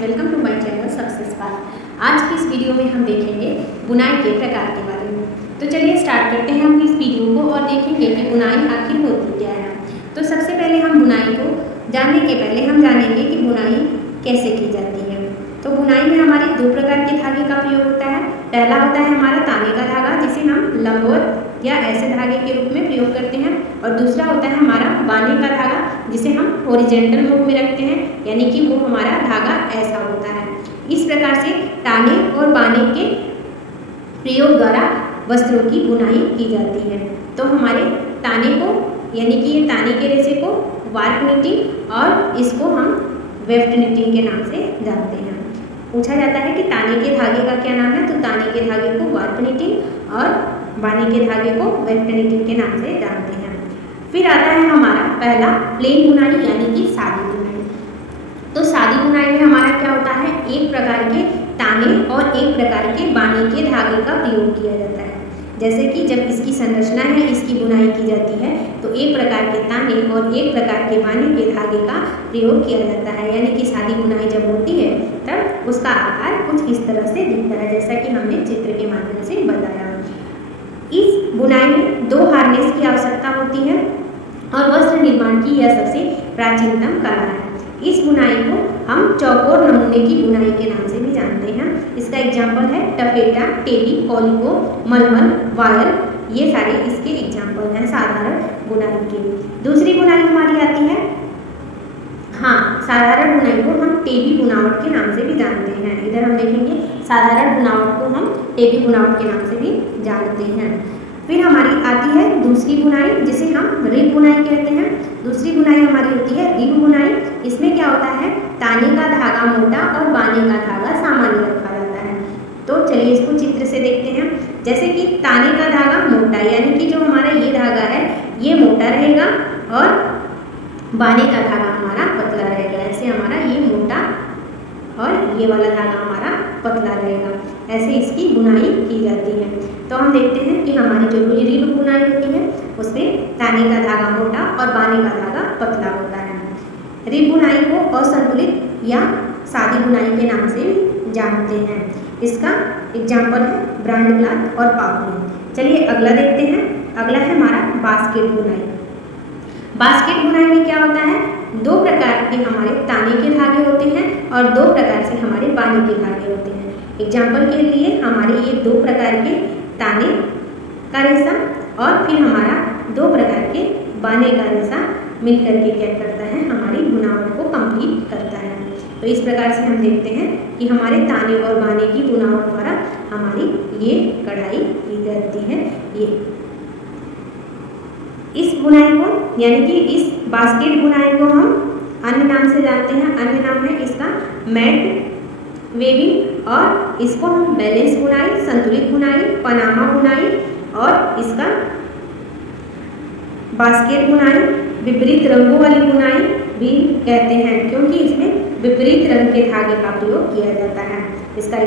Welcome to my channel success path. आज की इस वीडियो में हम देखेंगे बुनाई के प्रकार के बारे में। तो चलिए स्टार्ट करते हैं हम इस वीडियो को और देखेंगे कि बुनाई आखिर होती क्या है। तो सबसे पहले हम बुनाई को जानने के पहले हम जानेंगे कि बुनाई कैसे की जाती है। तो बुनाई में हमारे दो प्रकार के धागे का प्रयोग होता है। पहला होता है हमारा ताने का धागा, जिसे हम लंबवत या ऐसे धागे के रूप में प्रयोग करते हैं, और दूसरा होता है हमारा बाने का धागा, जिसे हम हॉरिजॉन्टल मूव में रखते हैं, यानी कि वो हमारा धागा ऐसा होता है। इस प्रकार से ताने और बाने के प्रयोग द्वारा वस्त्रों की बुनाई की जाती है। तो हमारे ताने को, यानी कि ये ताने के रेशे को वार्प निटिंग और इसको हम वेफ्ट निटिंग के नाम से जानते हैं। पूछा जाता है कि ताने के धागे का क्या नाम है, तो ताने के धागे को वार्प निटिंग और बाने के धागे को वेफ्ट निटिंग के नाम से जानते हैं। फिर आता है हमारा पहला प्लेन बुनाई, यानी कि सादी बुनाई। तो सादी बुनाई में हमारा क्या होता है, एक प्रकार के ताने और एक प्रकार के बाने के धागे का प्रयोग किया जाता है। जैसे कि जब इसकी संरचना है, इसकी बुनाई की जाती है, तो एक प्रकार के ताने और एक प्रकार के बाने के धागे का प्रयोग किया जाता है। यानी कि सादी बुनाई जब होती है तब उसका आकार कुछ इस तरह से दिखता है, जैसा कि हमने चित्र के माध्यम से बताया। इस बुनाई में दो हार्नेस की आवश्यकता होती है और वस्त्र निर्माण की यह सबसे प्राचीनतम कला है। इस बुनाई को हम चौकोर नमूने की बुनाई के नाम से भी जानते हैं। इसका एग्जाम्पल है टफेटा, टेडी, कॉलिको, मलमल, वायल, ये सारे इसके एग्जाम्पल हैं साधारण बुनाई के। दूसरी बुनाई हमारी आती है, साधारण बुनाई को हम टेबी बुनावट के नाम से भी जानते हैं। इधर हम देखेंगे साधारण बुनावट को हम टेबी बुनावट के नाम से भी जानते हैं। फिर हमारी आती है दूसरी बुनाई, जिसे हम रिब बुनाई कहते हैं। दूसरी बुनाई हमारी होती है रिब बुनाई। इसमें क्या होता है, ताने का धागा मोटा और बाने का धागा सामान्य रखा जाता है। तो चलिए इसको चित्र से देखते हैं। जैसे कि ताने का धागा मोटा, यानी कि जो हमारा ये धागा है ये मोटा रहेगा और बाने का धागा हमारा पतला रहेगा। ऐसे हमारा ये मोटा और ये वाला धागा हमारा पतला रहेगा। ऐसे इसकी बुनाई की जाती है। तो हम देखते हैं कि हमारी जो रिब बुनाई होती है उसमें ताने का धागा मोटा और बाने का धागा पतला होता है। रिब बुनाई को असंतुलित या सादी बुनाई के नाम से जानते हैं। इसका एग्जाम्पल है ब्रांड क्लॉथ और पापड़ी। चलिए अगला देखते हैं। अगला है हमारा बास्केट बुनाई। बास्केट बुनाई में क्या होता है, दो प्रकार के हमारे ताने के धागे होते हैं और दो प्रकार से हमारे बाने के धागे होते हैं। एग्जाम्पल के लिए हमारे ये दो प्रकार के ताने का रेशा और फिर हमारा दो प्रकार के बाने का रेशा मिलकर के क्या करता है, हमारी बुनावट को कंप्लीट करता है। तो इस प्रकार से हम देखते हैं कि हमारे ताने और बाने की बुनावट द्वारा हमारी ये कढ़ाई की जाती है। ये इस बुनाई को, यानी कि इस बास्केट बुनाई को हम अन्य नाम से जानते हैं। अन्य नाम है इसका मैट वेविंग, और इसको हम बैलेंस बुनाई, संतुलित बुनाई, पनामा बुनाई और इसका बास्केट बुनाई, विपरीत रंगों वाली बुनाई भी कहते हैं, क्योंकि इसमें विपरीत रंग के धागे का प्रयोग किया जाता है। इसका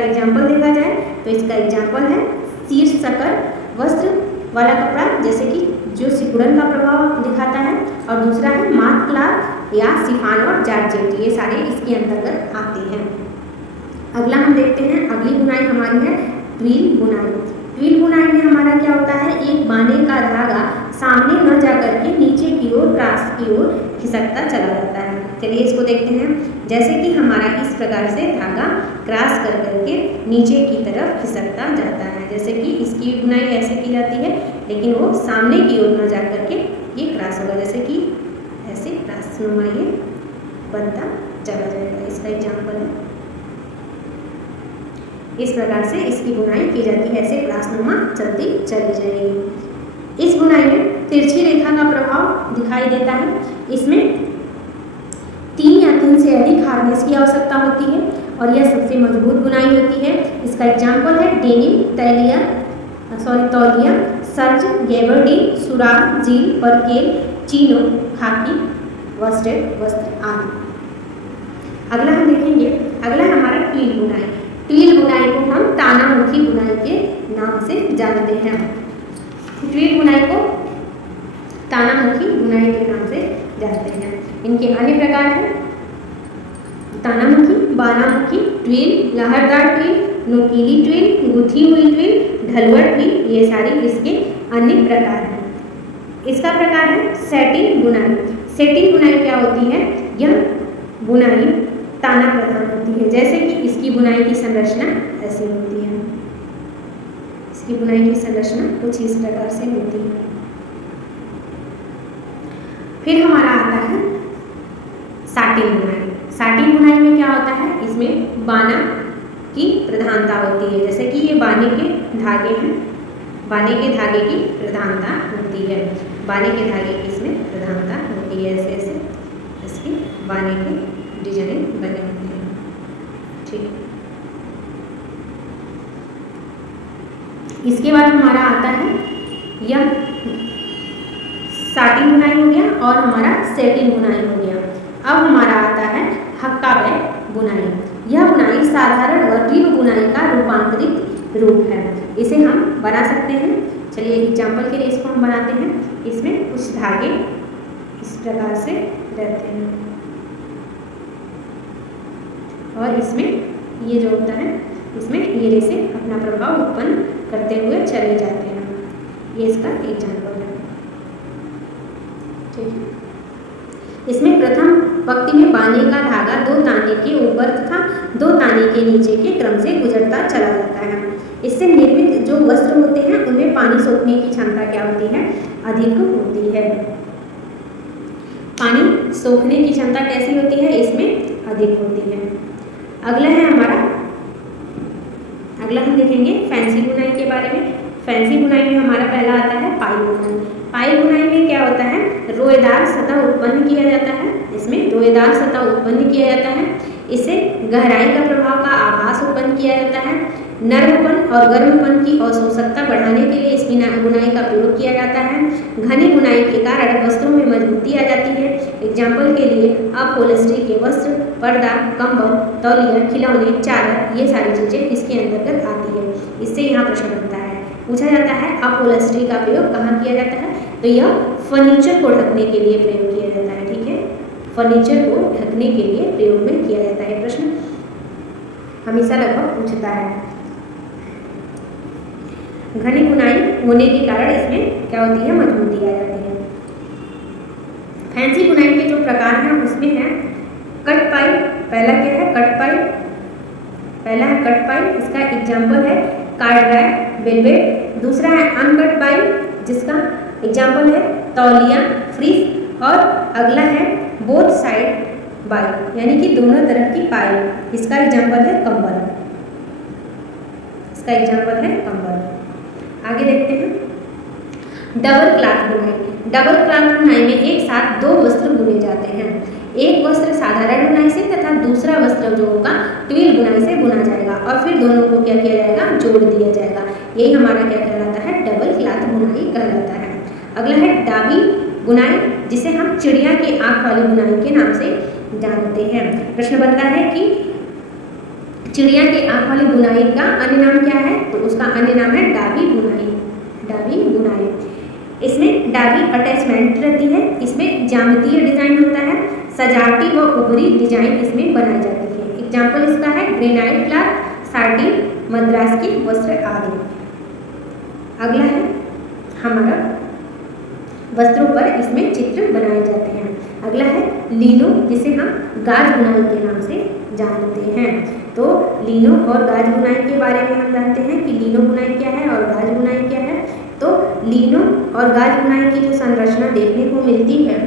एग्जाम्पल देखा जाए तो इसका एग्जाम्पल है शीर्ष सकर वस्त्र वाला कपड़ा, जैसे कि जो सिकुड़न का प्रभाव दिखाता है, और दूसरा है माथ क्लॉथ या शिफॉन और जॉर्जेट, ये सारे इसके अंतर्गत आते हैं। अगला हम देखते हैं, अगली बुनाई हमारी है ट्विल बुनाई। ट्विल बुनाई में हमारा क्या होता है, एक बाने का धागा सामने न जा करके नीचे की ओर, क्रॉस की ओर खिसकता चला जाता है। चलिए इसको देखते हैं। जैसे कि हमारा इस प्रकार से धागा क्रॉस कर करके नीचे की तरफ खिसकता जाता है। जैसे कि इसकी बुनाई ऐसे की जाती है, लेकिन वो सामने की ओर न जा करके ये क्रॉस होगा, जैसे कि ऐसे क्रॉसनुमा ये बनता चला जाएगा। इसका एग्जाम्पल है, इस प्रकार से इसकी बुनाई की जाती है, ऐसे क्रॉसनुमा चलती चली जाएगी। इस बुनाई में तिरछी रेखा का प्रभाव दिखाई देता है। इसमें 3 या 3 से अधिक हार्नेस की आवश्यकता होती है और यह सबसे मजबूत बुनाई होती है। इसका एग्जाम्पल है डेनिम, तौलिया, सर्ज, गैबर्डीन, सुराग, जील, परकेल, चीनो, खाकी, वस्टेड वस्त्र आदि। अगला हम देखेंगे, अगला हमारा ट्विल बुनाई। ट्विल बुनाई को हम तानामुखी बुनाई के नाम से जानते हैं। ट्विल बुनाई को तानामुखी बुनाई के नाम से जानते हैं। इनके अन्य प्रकार हैं तानामुखी, बानामुखी, ट्विल, लहरदार ट्विल, नुकीली ट्विल, गुथी हुई ट्विल, ढलवट ट्विल, ये सारी इसके अन्य प्रकार हैं। इसका प्रकार है सैटिन बुनाई। सैटिन बुनाई क्या होती है? यह बुनाई ताना प्रधान होती है। जैसे कि इसकी बुनाई की संरचना ऐसी होती है। इसकी बुनाई की संरचना कुछ इस प्रकार से होती है। फिर हमारा आता है साटिन बुनाई। साटिन बुनाई में क्या होता है? इसमें बाना की प्रधानता होती है। जैसे कि ये बाने के धागे हैं, बाने के धागे की प्रधानता होती है। बाने के धागे की इसमें प्रधानता होती है। ऐसे ऐसे इसके बाने के डिजाइन बने होते हैं। ठीक, इसके बाद हमारा आता है यह साटिन बुनाई हो गया और हमारा सैटिन बुनाई हो गया। अब हमारा आता है हक्का बैग बुनाई। यह बुनाई साधारण व रिब बुनाई का रूपांतरित रूप है। इसे हम बना सकते हैं। चलिए एग्जाम्पल के लिए इसको हम बनाते हैं। इसमें कुछ धागे इस प्रकार से रहते हैं और इसमें ये जो होता है इसमें ये रेसे अपना प्रभाव उत्पन्न करते हुए चले जाते हैं। ये इसका एग्जाम्पल है। ठीक है, इसमें प्रथम पंक्ति में बाने का धागा 2 ताने के ऊपर तथा 2 ताने के नीचे के क्रम से गुजरता चला जाता है। इससे निर्मित जो वस्त्र होते हैं उनमें पानी सोखने की क्षमता क्या होती है? अधिक होती है। पानी सोखने की क्षमता कैसी होती है? इसमें अधिक होती है। अगला है हमारा, अगला हम देखेंगे फैंसी बुनाई के बारे में। फैंसी बुनाई में हमारा पहला आता है पाई बुनाई। पाई बुनाई में क्या होता है? रोएदार सतह उत्पन्न किया जाता है। इसमें रोएदार सतह उत्पन्न किया जाता है। इससे गहराई का प्रभाव का आभास उत्पन्न किया जाता है। नरमपन और गर्मपन की अवशोषकता बढ़ाने के लिए इस बुनाई का प्रयोग किया जाता है। घनी बुनाई के कारण वस्त्रों में मजबूती आ जाती है। एग्जाम्पल के लिए अपहोल्स्ट्री के वस्त्र, पर्दा, कंबल, तौलिया, खिलौने, चादर, ये सारी चीज़ें इसके अंतर्गत आती है। इससे यहाँ प्रश्न बनता है, पूछा जाता है अपहोल्स्ट्री का प्रयोग कहाँ किया जाता है? तो यह फर्नीचर को ढकने के लिए प्रयोग किया जाता है। ठीक है, फर्नीचर को ढकने के लिए प्रयोग में किया जाता है। प्रश्न हमेशा लगभग पूछता है। घनी बुनाई होने के कारण इसमें क्या होती है? मजबूती आ जाती है। फैंसी बुनाई के जो प्रकार हैं उसमें है कट पाई। पहला क्या है? कट पाई। पहला है कट पाई, इसका एग्जाम्पल है कार्डराय, वेलवेट। दूसरा है अनकट पाई, जिसका एग्जाम्पल है तौलिया, फ्रीज। और अगला है बोथ साइड बाई, यानी कि दोनों तरफ की पाई। इसका एग्जाम्पल है कंबल। इसका एग्जाम्पल है कंबल। आगे देखते हैं डबल क्लॉथ बुनाई। डबल क्लॉथ बुनाई में एक साथ 2 वस्त्र बुने जाते हैं। एक वस्त्र साधारण बुनाई से तथा दूसरा वस्त्र जो होगा ट्विल बुनाई से बुना जाएगा और फिर दोनों को क्या किया जाएगा? जोड़ दिया जाएगा। यही हमारा क्या कहलाता है? डबल क्लॉथ बुनाई कहलाता है। अगला है डाबी बुनाई, जिसे हम चिड़िया की आंख वाली बुनाई के नाम से जानते हैं। प्रश्न बनता है कि चिड़िया के आंख वाली बुनाई का अन्य नाम क्या है? तो उसका अन्य नाम है डाबी बुनाई। डाबी बुनाई, इसमें डाबी अटैचमेंट रहती है। इसमें ज्यामितीय डिजाइन होता है। सजावटी व उभरी डिजाइन इसमें बनाई जाती है। एग्जाम्पल इसका है ग्रेनाइट क्लॉथ, साटिन, मद्रास की वस्त्र आदि। अगला है हमारा वस्त्रों पर इसमें चित्र बनाए जाते हैं। अगला है लीनो, जिसे हम गाज बुनाई के नाम से जानते हैं। तो लीनो और गाज बुनाई के बारे में हम जानते हैं कि लीनो बुनाई क्या है और गाज बुनाई क्या है। तो लीनो और गाज बुनाई की जो संरचना देखने को मिलती है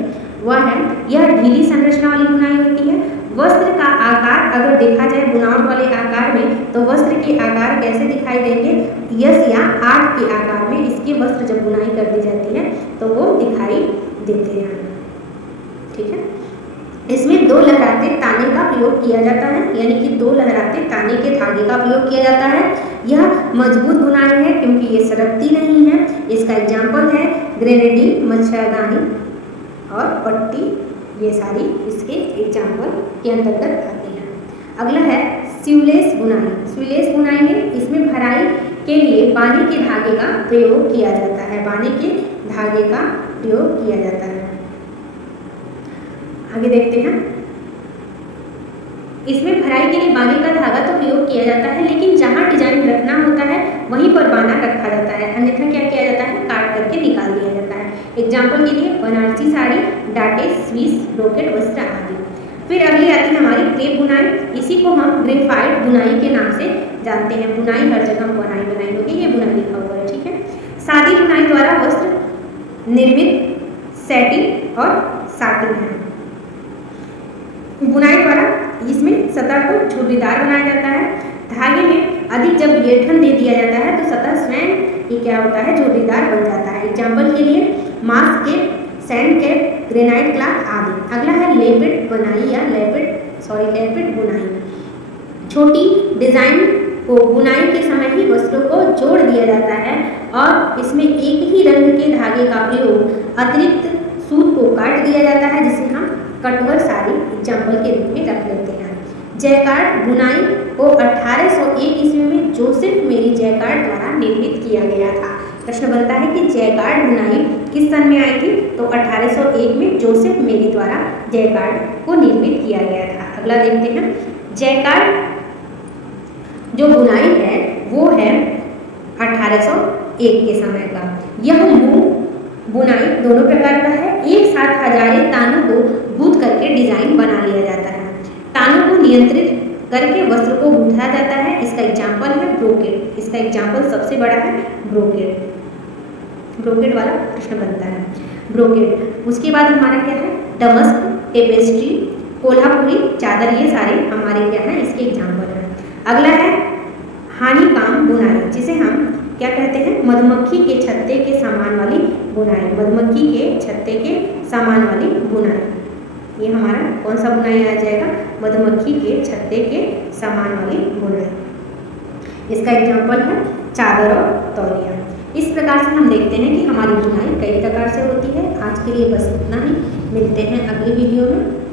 वह है, यह ढीली संरचना वाली बुनाई होती है। वस्त्र का आकार अगर देखा जाए बुनावट वाले आकार में, तो वस्त्र के आकार कैसे दिखाई देंगे? यस या 8 के आकार में इसके वस्त्र जब बुनाई कर दी जाती है तो वो दिखाई देते हैं। ठीक है, इसमें 2 लहराते ताने का प्रयोग किया जाता है, यानी कि 2 लहराते ताने के धागे का प्रयोग किया जाता है। यह मजबूत बुनाई है क्योंकि ये सरकती नहीं है। इसका एग्जाम्पल है ग्रेनेडिंग, मच्छरदानी और पट्टी। ये सारी इसके एग्जाम्पल के अंतर्गत आते हैं। अगला है स्लीवलेस बुनाई। स्लीवलेस बुनाई में इसमें भराई के लिए बाने के धागे का प्रयोग किया जाता है। बाने के धागे का प्रयोग किया जाता है। आगे देखते हैं इसमें भराई के लिए बाने का धागा तो प्रयोग किया जाता है, लेकिन जहाँ डिजाइन रखना होता है वहीं पर बाना रखा जाता है, अन्यथा क्या किया जाता है, काट करके निकाल दिया जाता है। एग्जाम्पल के लिए बनारसी साड़ी, डाटे, स्विस, ब्रोकेट वस्त्र आदि। फिर अगली आती है हमारी क्रेप बुनाई। इसी को हम ग्रेफाइट बुनाई के नाम से जानते हैं। बुनाई हर जगह बुनाई बनाई होगी, ये बुनाई लिखा हुआ है, ठीक है। सादी बुनाई द्वारा वस्त्र निर्मित सेटिंग और साटिन है। बुनाई द्वारा इसमें सतह को झुर्रीदार बनाया जाता है। धागे में अधिक जब लेठन दे दिया जाता है तो सतह स्वयं ये क्या होता है, झुर्रीदार बन जाता है। एग्जाम्पल के लिए मास्क के, सैंड कैप, ग्रेनाइट क्लॉथ आदि। अगला है लेपित बुनाई या लेपित बुनाई। छोटी डिजाइन को बुनाई के समय ही वस्त्रों को जोड़ दिया जाता है और इसमें एक ही रंग के धागे का प्रयोग अतिरिक्त सूत को काट दिया जाता है, जिसे हम कटवर साड़ी एग्जाम्पल के रूप में रख लेते हैं। जैकार्ड बुनाई को 1801 ईस्वी में जोसेफ मेरी जैकार्ड द्वारा निर्मित किया गया था। प्रश्न बनता है कि जैकार्ड बुनाई किस सन में आई थी, तो 1801 में जोसेफ मेरी द्वारा जैकार्ड को निर्मित किया गया था। अगला देखते हैं, जैकार्ड जो बुनाई है वो है 1801 के समय का। यह लूम बुनाई दोनों प्रकार का है। एक साथ हजारे तानों को गूंथ करके डिजाइन बना लिया जाता है। तानों को नियंत्रित करके वस्त्र को गूंथा जाता है। इसका एग्जाम्पल है ब्रोकेट। इसका एग्जाम्पल सबसे बड़ा है ब्रोकेट। ब्रोकेट वाला प्रश्न बनता है ब्रोकेट। उसके बाद हमारा क्या है, डमस्क, टेपेस्ट्री, कोल्हापुरी चादर, ये सारे हमारे क्या है, इसके एग्जाम्पल हैं। अगला है हानीकाम बुनाई, जिसे हम क्या कहते हैं, मधुमक्खी के छत्ते के सामान वाली बुनाई। मधुमक्खी के छत्ते के सामान वाली बुनाई, ये हमारा कौन सा बुनाई आ जाएगा, मधुमक्खी के छत्ते के सामान वाली बुनाई। इसका एग्जाम्पल है चादर और तौलिया। इस प्रकार से हम देखते हैं कि हमारी बुनाई कई प्रकार से होती है। आज के लिए बस इतना ही, मिलते हैं अगली वीडियो में।